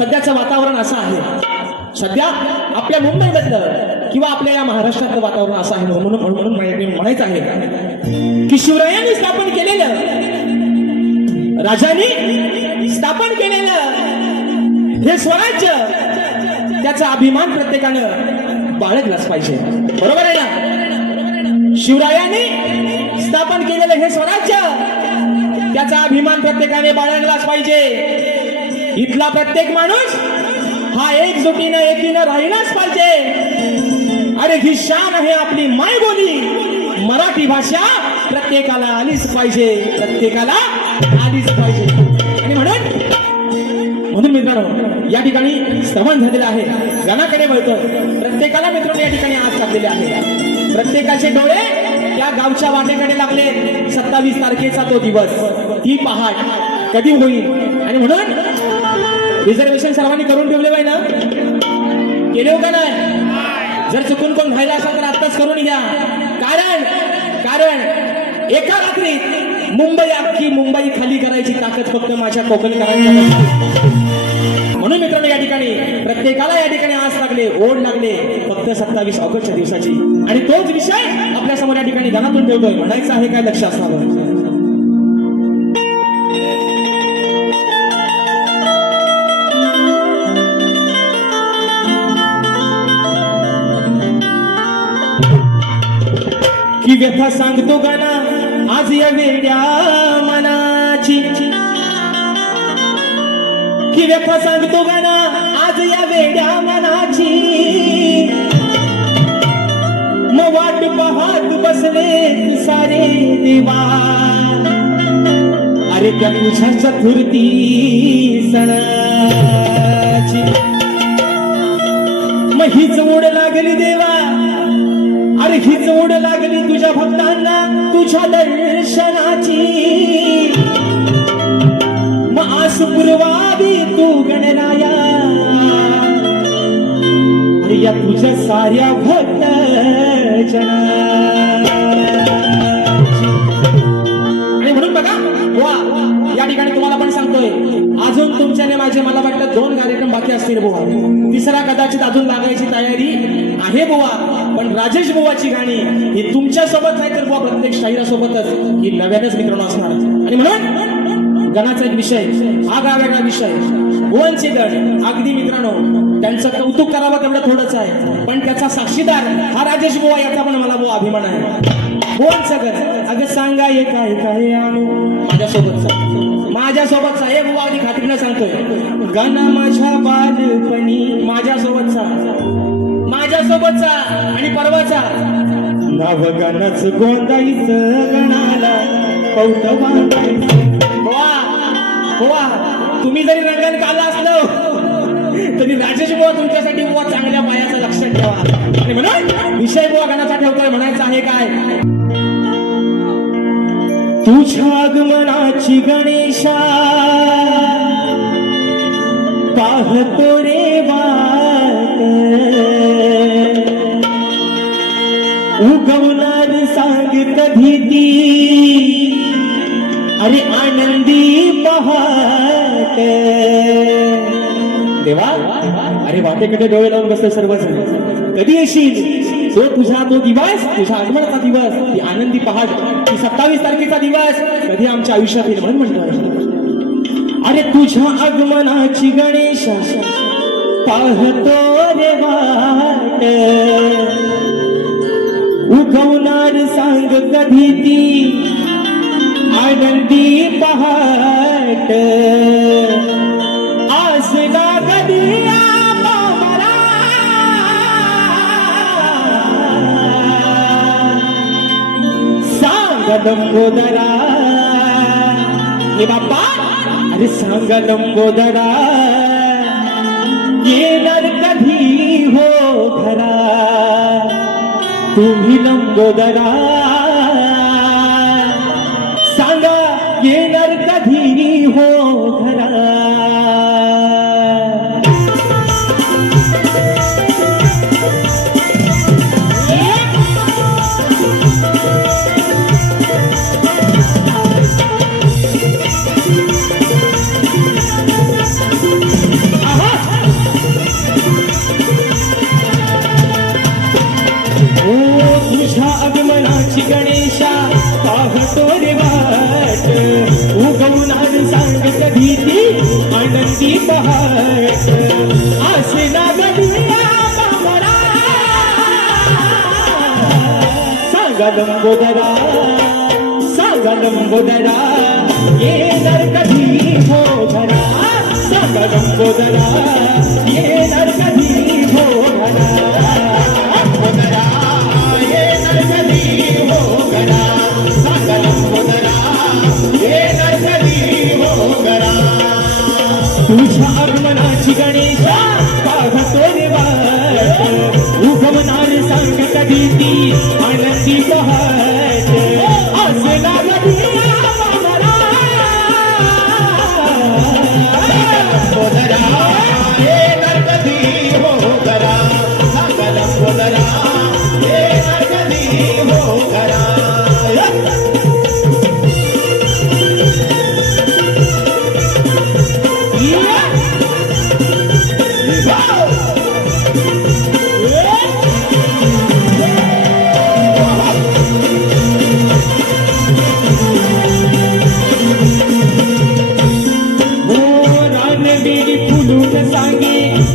सध्याचं वातावरण असं आहे. सध्या आपल्या मुंबईमधलं किंवा आपल्या या महाराष्ट्रातलं वातावरण असं आहे म्हणून म्हणून म्हणायचं आहे. की शिवरायांनी स्थापन केलेलं राजांनी स्थापन केलेलं हे स्वराज्य त्याचा अभिमान प्रत्येकानं बाळगलाच पाहिजे. बरोबर आहे ना? शिवरायांनी स्थापन केलेलं हे स्वराज्य त्याचा अभिमान प्रत्येकाने बाळगलाच पाहिजे. इथला प्रत्येक माणूस हा एकजुटीनं एकीनं राहिलाच पाहिजे. अरे ही शान आहे आपली माय बोली मराठी भाषा प्रत्येकाला आलीच पाहिजे. प्रत्येकाला आलीच पाहिजे. आणि म्हणून म्हणून मित्रांनो या ठिकाणी श्रवण झालेलं आहे. गणाकडे वळतं. प्रत्येकाला मित्रांनो या ठिकाणी आज लागलेले आहे. प्रत्येकाचे डोळे त्या गावच्या वाटेकडे लागले. सत्तावीस तारखेचा तो दिवस. ती पहाट. कधी होईल? आणि म्हणून रिझर्वेशन सर्वांनी करून ठेवले पाहिजे ना. केले हो का नाही? जर चुकून कोण व्हायला असेल तर आत्ताच करून घ्या. कारण कारण एका रात्रीत मुंबई अख्खी मुंबई खाली करायची ताकद फक्त माझ्या कोकणकरांच्या म्हणून मित्रांनो या ठिकाणी प्रत्येकाला या ठिकाणी आस लागले ओढ लागले फक्त सत्तावीस ऑगस्टच्या दिवसाची. आणि तोच विषय आपल्यासमोर या ठिकाणी घरातून ठेवतोय. म्हणायचं आहे काय लक्ष असावं? की व्यथा सांगतो गाना आज या वेड्या मनाची. की व्यथा सांगतो गाना आज या वेड्या मनाची. मग वाट पाहत बसले सारे देवा अरे त्या तुझ्या चतुर्थी सणाची. मग हीच ओढ लागली देवा. अरे हीच लागली तुझ्या भक्तांना तुझ्या दर्शनाची. मग आस पुरवावी तू गणराया. अरे या तुझ्या साऱ्या भक्त माझे मला वाटतं दोन कार्यक्रम बाकी असतील बुवा. तिसरा कदाचित अजून लागायची तयारी आहे बुवा पण राजेश बुवाची गाणी ही तुमच्यासोबत नाही तर बुवा प्रत्येक शाहिरासोबतच. ही नव्यानेच मित्रांनो असणार. आणि म्हणून गणाचा एक विषय हा वेगळा विषय. भुवनचे गण अगदी मित्रांनो त्यांचं कौतुक करावं तेवढं थोडंच आहे पण त्याचा साक्षीदार हा राजेश बुवा याचा पण मला बुवा अभिमान आहे. भुवनचं गण अगं सांगा हे काय काय आणू? माझ्यासोबतचा माझ्यासोबतचा. हे बुवा अगदी खात्रीनं सांगतोय. गण माझ्या बालपणी माझ्यासोबतचा. माझ्यासोबतचा आणि परवाचा. नव गणच गोंदाईचं गणाला कौत वा तुम्ही जरी रंगण काला असलो तरी राजेश बुवा तुमच्यासाठी बुवा चांगल्या पायाचं लक्षात ठेवा. आणि विषय बुवा गणाचा ठेवतोय म्हणायचं आहे काय? तुझ्या आगमनाची गणेशा पाहतो रे वाट. उगवणार सांग कधी ती अरे आनंदी पहाट. देवा अरे वाटेकडे डोळे लावून बसले सर्वजण. कधी येशील? जो तुझा तो दिवस तुझ्या आगमनाचा दिवस ती आनंदी पहाट ती सत्तावीस तारखेचा दिवस कधी आमच्या आयुष्यात येईल म्हणून म्हणतोय. अरे तुझ्या आगमनाची गणेश पाहतो रे वाट. उगवणार सांग कधी ती आनंदी पहाट. सांग लंबोदरा हे बाप्पा अरे सांग लंबोदरा येणार कधी हो घरा? तुम्ही लंबोदरा சகலம் உதரா சகலம் உதரா ஏ நர்கதி போதரா சகலம் உதரா ஏ நர்கதி போதரா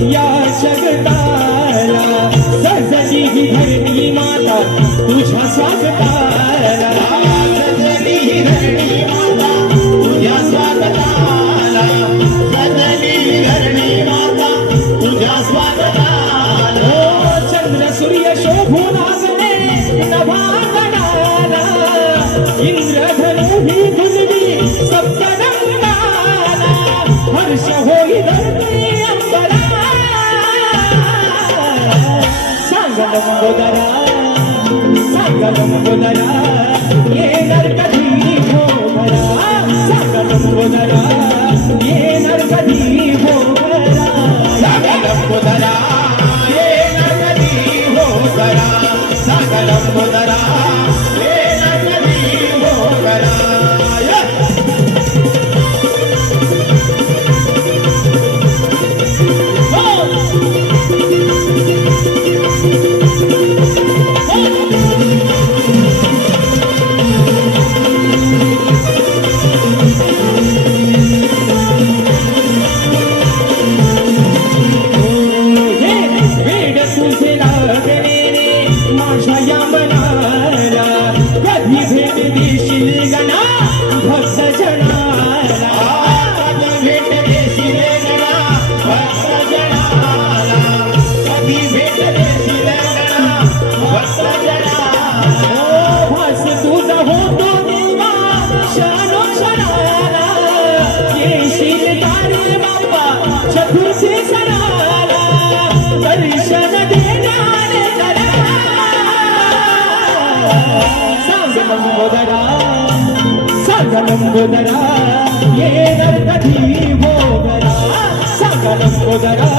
या जगताला सजली ही धरती माता तुझ्या स्वागत ఉదయం సకలం కుదరా